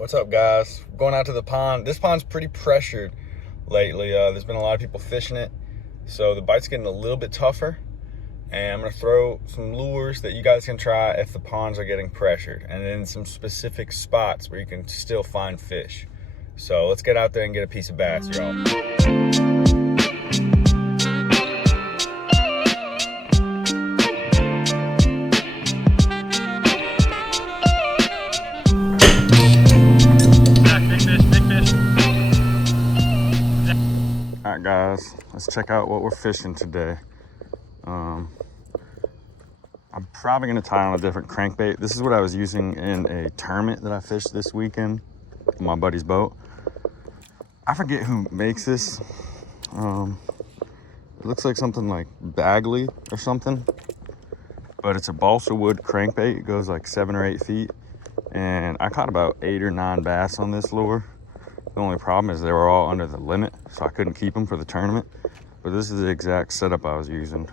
What's up, guys? Going out to the pond. This pond's pretty pressured lately. There's been a lot of people fishing it, so the bite's getting a little bit tougher. And I'm gonna throw some lures that you guys can try if the ponds are getting pressured, and then some specific spots where you can still find fish. So let's get out there and get a piece of bass, y'all. All right, guys, let's check out what we're fishing today. I'm probably gonna tie on a different crankbait. This is what I was using in a tournament that I fished this weekend on my buddy's boat. I forget who makes this. It looks like something like Bagley or something, but it's a balsa wood crankbait. It goes like 7 or 8 feet, and I caught about 8 or 9 bass on this lure. The only problem is they were all under the limit, so I couldn't keep them for the tournament. But this is the exact setup I was using.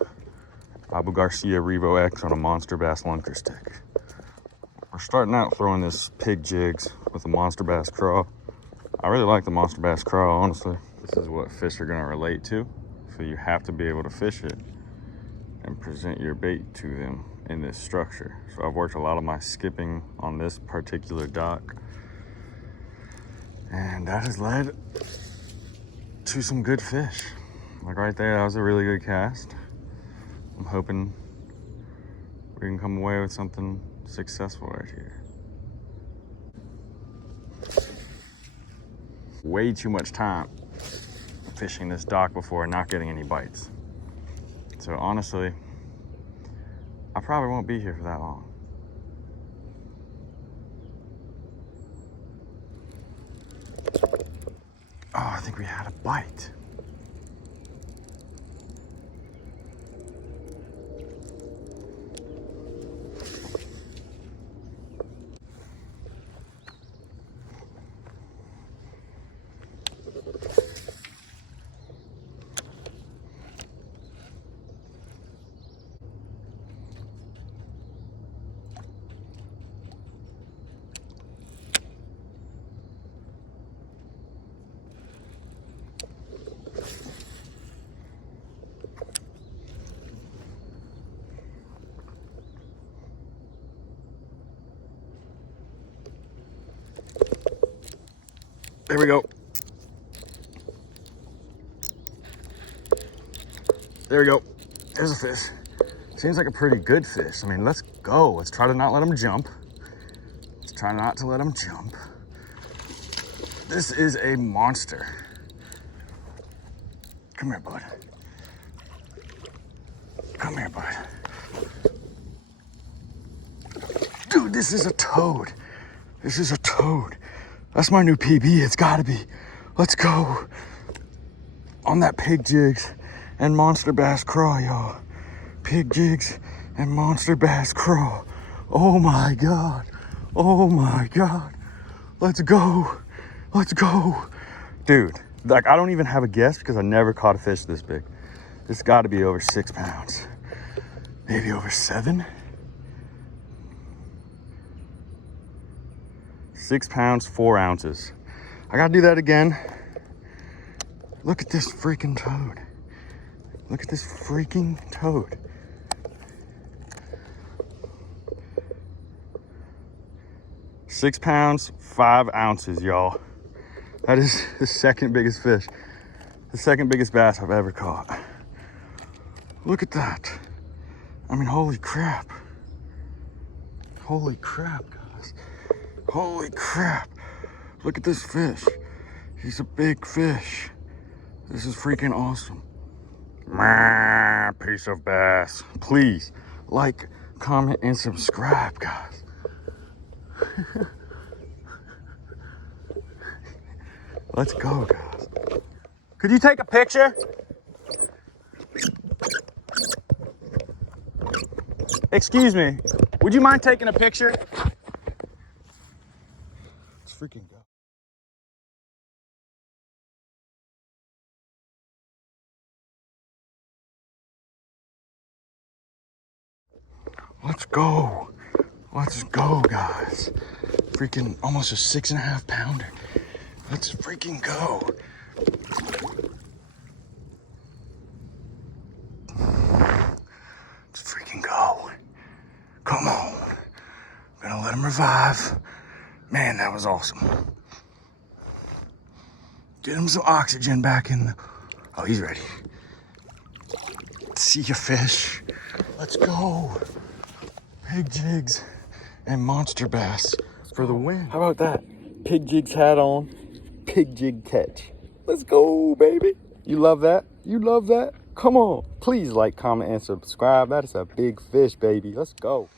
Abu Garcia Revo X on a monster bass lunker stick. We're starting out throwing this pig jigs with a monster bass craw. I really like the monster bass craw, honestly. This is what fish are gonna relate to, so you have to be able to fish it and present your bait to them in this structure. So I've worked a lot of my skipping on this particular dock, and that has led to some good fish. Like right there, that was a really good cast. I'm hoping we can come away with something successful right here. Way too much time fishing this dock before and not getting any bites. So honestly, I probably won't be here for that long. Oh, I think we had a bite. There we go. There we go. There's a fish. Seems like a pretty good fish. I mean, let's go. Let's try to not let him jump. Let's try not to let him jump. This is a monster. Come here, bud. Come here, bud. Dude, this is a toad. This is a toad. That's my new PB, it's gotta be. Let's go. On that pig jigs and monster bass craw, y'all. Pig jigs and monster bass craw. Oh my God. Oh my God. Let's go. Let's go. Dude, like I don't even have a guess because I never caught a fish this big. It's gotta be over 6 pounds. Maybe over 7. 6 pounds, 4 ounces. I gotta do that again. Look at this freaking toad. Look at this freaking toad. Six pounds, 5 ounces, y'all. That is the second biggest fish. The second biggest bass I've ever caught. Look at that. I mean, holy crap. Holy crap, guys. Holy crap. Look at this fish. He's a big fish. This is freaking awesome. Piece of bass. Please like, comment, and subscribe, guys. Let's go, guys. Could you take a picture? Excuse me. Would you mind taking a picture? Let's freaking go. Let's go. Let's go, guys. Freaking almost a 6.5 pounder. Let's freaking go. Let's freaking go. Come on. I'm gonna let him revive. Man, that was awesome. Get him some oxygen back in the... Oh, he's ready. See ya, fish. Let's go. Pig jigs and monster bass for the win. How about that? Pig jigs hat on, pig jig catch. Let's go, baby. You love that? You love that? Come on. Please like, comment, and subscribe. That is a big fish, baby. Let's go.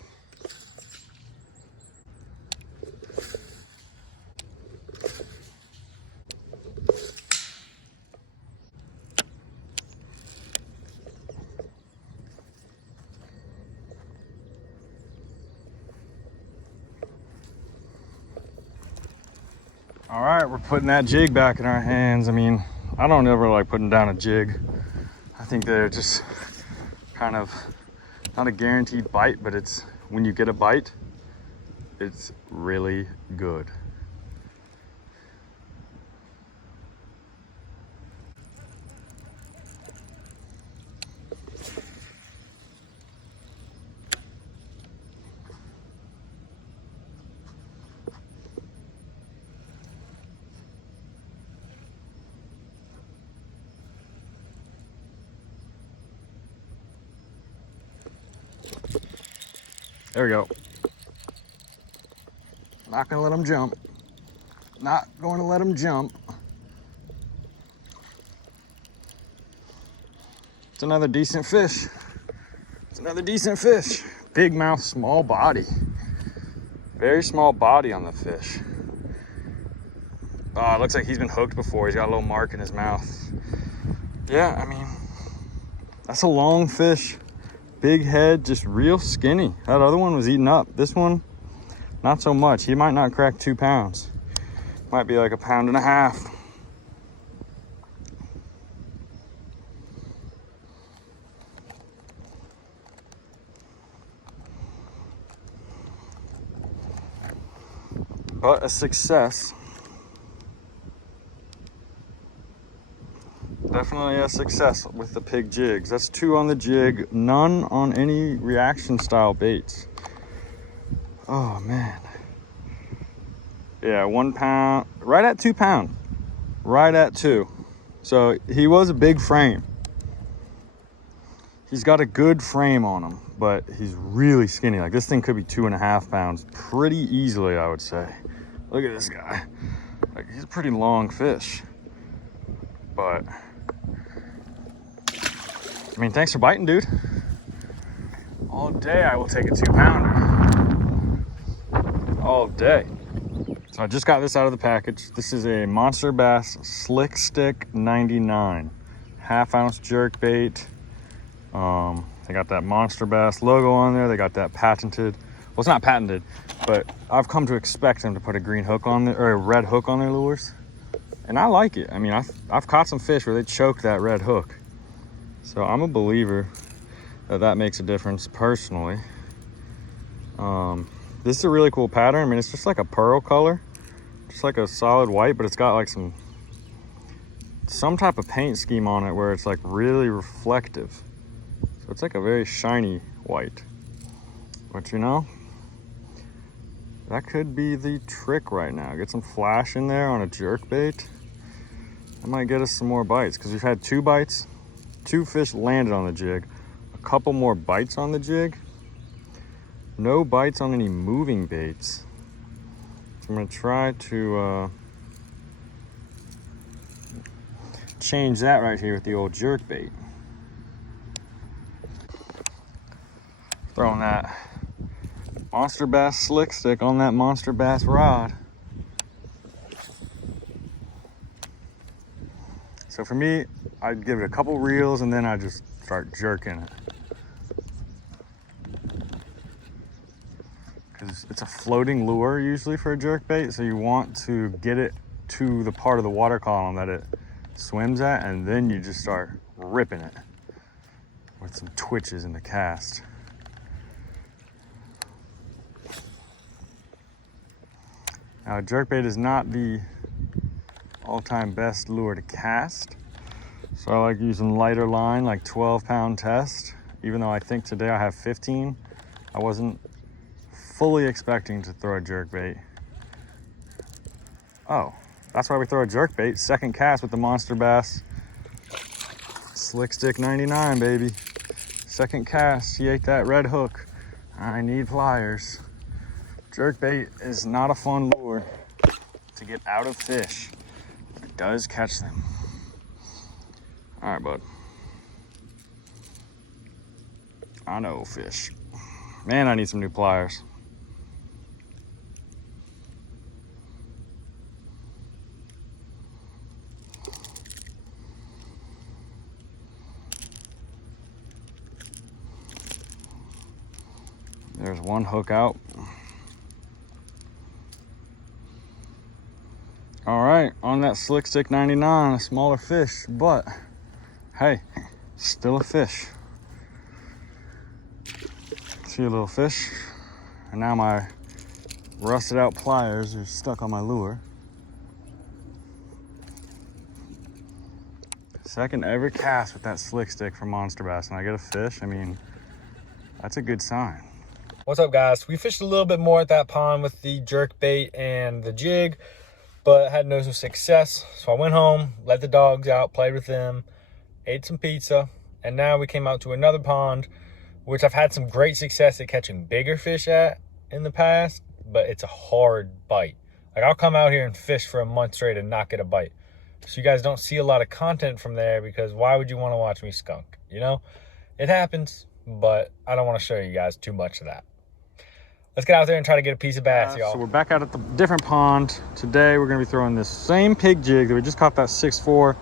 All right, we're putting that jig back in our hands. I mean, I don't ever like putting down a jig. I think they're just kind of not a guaranteed bite, but it's when you get a bite, it's really good. There we go. Not gonna let him jump. Not going to let him jump. It's another decent fish. It's another decent fish. Big mouth, small body. Very small body on the fish. Oh, it looks like he's been hooked before. He's got a little mark in his mouth. Yeah, I mean, that's a long fish. Big head, just real skinny. That other one was eating up. This one, not so much. He might not crack 2 pounds. Might be like 1.5 pounds. But a success. Definitely a success with the pig jigs. That's 2 on the jig, none on any reaction style baits. Oh man. Yeah, 1 pound, right at 2 pounds. Right at 2. So he was a big frame. He's got a good frame on him, but he's really skinny. Like this thing could be 2.5 pounds pretty easily, I would say. Look at this guy. Like he's a pretty long fish. But I mean, thanks for biting, dude. All day I will take a 2 pounder. All day. So I just got this out of the package. This is a Monster Bass Slick Stick 99. 1/2 ounce jerk bait. They got that Monster Bass logo on there. They got that patented. Well, it's not patented, but I've come to expect them to put a green hook on there, or a red hook on their lures. And I like it. I mean, I've caught some fish where they choke that red hook. So I'm a believer that that makes a difference personally. This is a really cool pattern. I mean, it's just like a pearl color, just like a solid white, but it's got like some type of paint scheme on it where it's like really reflective. So it's like a very shiny white. But you know, that could be the trick right now. Get some flash in there on a jerk bait. That might get us some more bites because we've had 2 bites. 2 fish landed on the jig, a couple more bites on the jig, no bites on any moving baits. So I'm gonna try to change that right here with the old jerk bait. Throwing that Monster Bass Slick Stick on that Monster Bass rod. So for me, I'd give it a couple reels and then I just start jerking it. Because it's a floating lure usually for a jerk bait, so you want to get it to the part of the water column that it swims at, and then you just start ripping it with some twitches in the cast. Now, jerkbait is not the all-time best lure to cast. So I like using lighter line, like 12-pound test. Even though I think today I have 15, I wasn't fully expecting to throw a jerkbait. Oh, that's why we throw a jerkbait. Second cast with the Monster Bass Slick Stick 99, baby. Second cast, he ate that red hook. I need pliers. Jerkbait is not a fun lure to get out of fish, but it does catch them. All right, bud. I know fish. Man, I need some new pliers. There's one hook out. All right, on that Slick Stick 99, a smaller fish, but hey, still a fish. See a little fish, and now my rusted out pliers are stuck on my lure. Second ever cast with that Slick Stick from Monster Bass, and I get a fish. I mean, that's a good sign. What's up, guys? We fished a little bit more at that pond with the jerk bait and the jig, but had no success. So I went home, let the dogs out, played with them, ate some pizza, and now we came out to another pond, which I've had some great success at catching bigger fish at in the past, but it's a hard bite. Like, I'll come out here and fish for a month straight and not get a bite. So you guys don't see a lot of content from there, because why would you want to watch me skunk? You know, it happens, but I don't want to show you guys too much of that. Let's get out there and try to get a piece of bass, y'all. So we're back out at the different pond. Today we're gonna be throwing this same pig jig that we just caught that 6'4",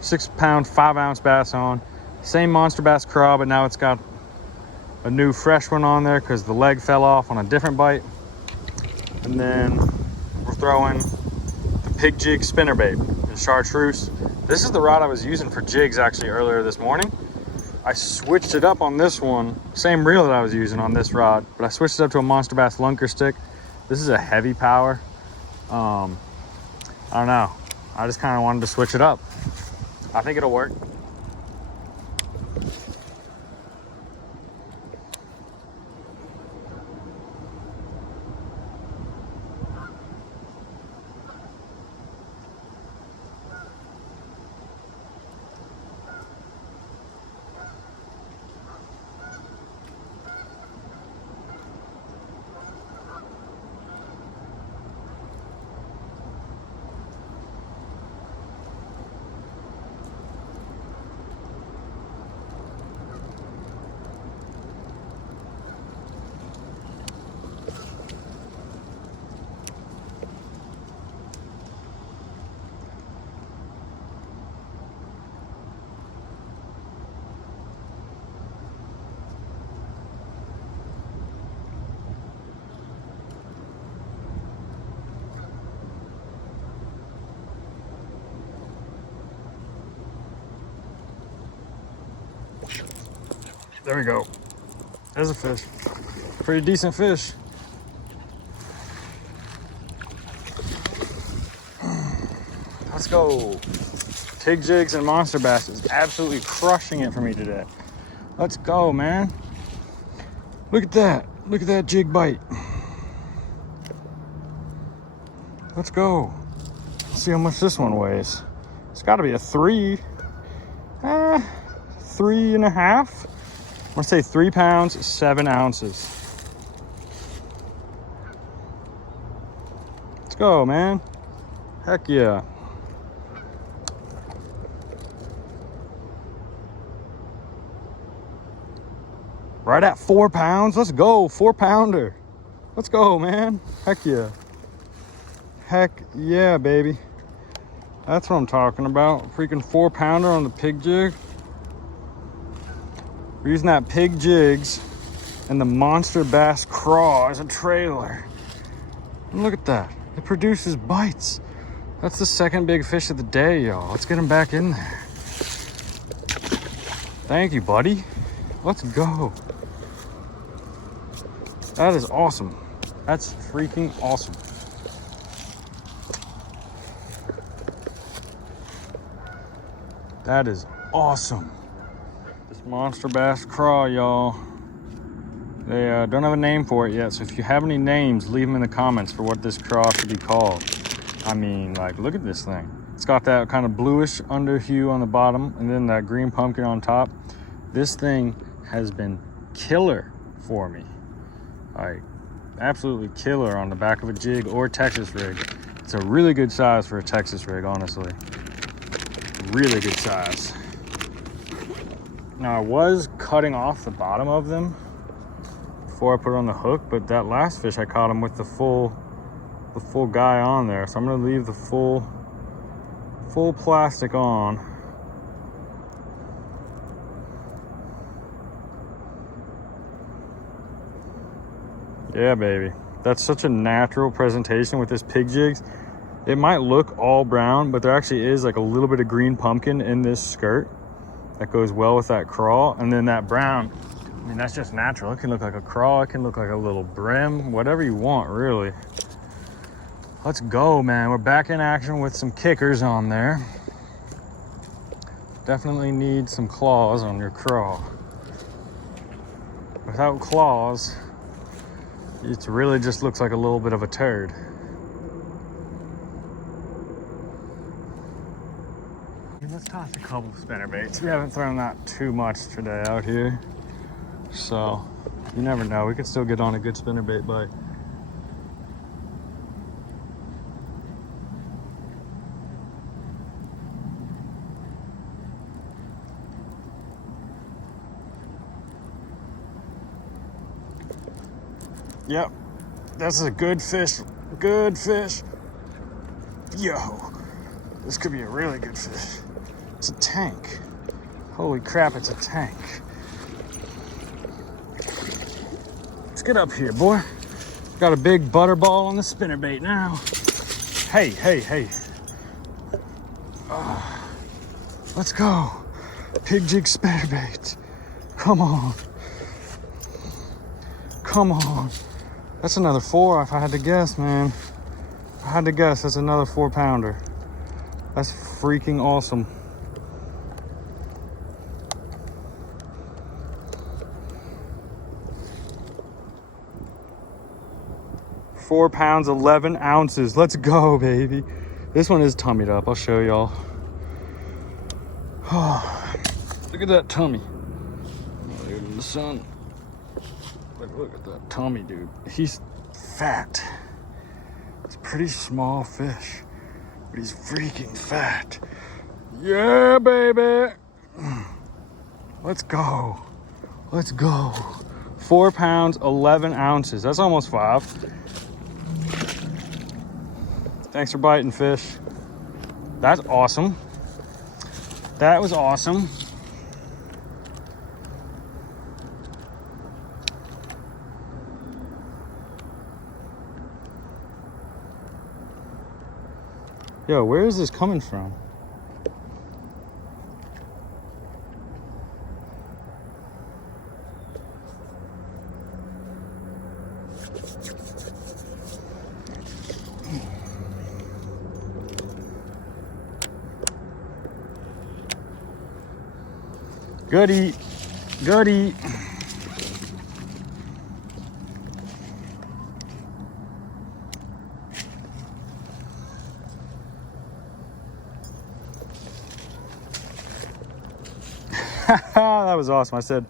6-pound, 5-ounce bass on. Same Monster Bass craw, but now it's got a new fresh one on there because the leg fell off on a different bite. And then we're throwing the pig jig spinnerbait, the chartreuse. This is the rod I was using for jigs actually earlier this morning. I switched it up on this one, same reel that I was using on this rod, but I switched it up to a Monster Bass lunker stick. This is a heavy power. I don't know. I just kind of wanted to switch it up. I think it'll work. There we go. There's a fish. Pretty decent fish. Let's go. Pig jigs and Monster Bass is absolutely crushing it for me today. Let's go, man. Look at that. Look at that jig bite. Let's go. Let's see how much this one weighs. It's got to be a 3. 3.5. I'm gonna say 3 pounds, 7 ounces. Let's go, man. Heck yeah. Right at 4 pounds. Let's go. 4-pounder. Let's go, man. Heck yeah. Heck yeah, baby. That's what I'm talking about. Freaking 4-pounder on the pig jig. We're using that pig jigs and the Monster Bass craw as a trailer. And look at that. It produces bites. That's the second big fish of the day, y'all. Let's get him back in there. Thank you, buddy. Let's go. That is awesome. That's freaking awesome. That is awesome. This monster bass craw, y'all. They don't have a name for it yet, so if you have any names, leave them in the comments for what this craw should be called. I mean, like, look at this thing. It's got that kind of bluish under hue on the bottom and then that green pumpkin on top. This thing has been killer for me. Like, absolutely killer on the back of a jig or Texas rig. It's a really good size for a Texas rig, honestly. Really good size. Now, I was cutting off the bottom of them before I put it on the hook, but that last fish I caught him with the full guy on there. So I'm gonna leave the full plastic on. Yeah, baby. That's such a natural presentation with this pig jigs. It might look all brown, but there actually is like a little bit of green pumpkin in this skirt that goes well with that craw. And then that brown, I mean, that's just natural. It can look like a craw, it can look like a little brim, whatever you want, really. Let's go, man. We're back in action with some kickers on there. Definitely need some claws on your craw. Without claws, it really just looks like a little bit of a turd. Let's toss a couple spinnerbaits. We haven't thrown that too much today out here, so you never know. We could still get on a good spinnerbait bite. Yep, this is a good fish. Good fish. Yo, this could be a really good fish. It's a tank. Holy crap, it's a tank. Let's get up here, boy. Got a big butterball on the spinnerbait now. Hey, hey, hey. Let's go. Pig jig spinnerbait. Come on. Come on. That's another 4 if I had to guess, man. If I had to guess, that's another 4-pounder. That's freaking awesome. Four pounds, 11 ounces. Let's go, baby. This one is tummied up. I'll show y'all. Oh, look at that tummy. Look in the sun. Look at that tummy, dude. He's fat. It's a pretty small fish, but he's freaking fat. Yeah, baby. Let's go. Let's go. 4 pounds, 11 ounces. That's almost 5. Thanks for biting, fish. That's awesome. That was awesome. Yo, where is this coming from? Good eat. Good eat. That was awesome. I said,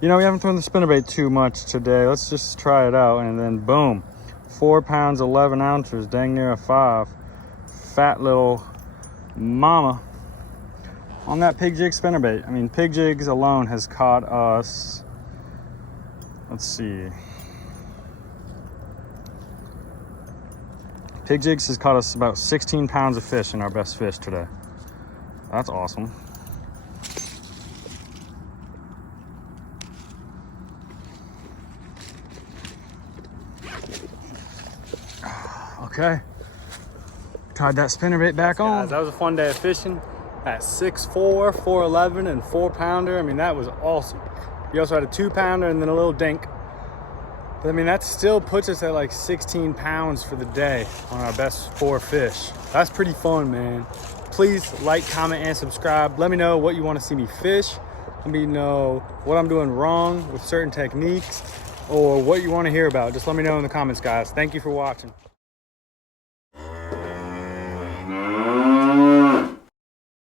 you know, we haven't thrown the spinnerbait too much today. Let's just try it out. And then boom, 4 pounds, 11 ounces, dang near a 5. Fat little mama on that pig jig spinnerbait. I mean, pig jigs alone has caught us, let's see. Pig jigs has caught us about 16 pounds of fish in our best fish today. That's awesome. Okay, tied that spinnerbait back on. Guys, that was a fun day of fishing at 6'4", 4'11", and 4-pounder. I mean, that was awesome. We also had a 2-pounder and then a little dink. But I mean, that still puts us at like 16 pounds for the day on our best 4 fish. That's pretty fun, man. Please like, comment, and subscribe. Let me know what you want to see me fish. Let me know what I'm doing wrong with certain techniques or what you want to hear about. Just let me know in the comments, guys. Thank you for watching.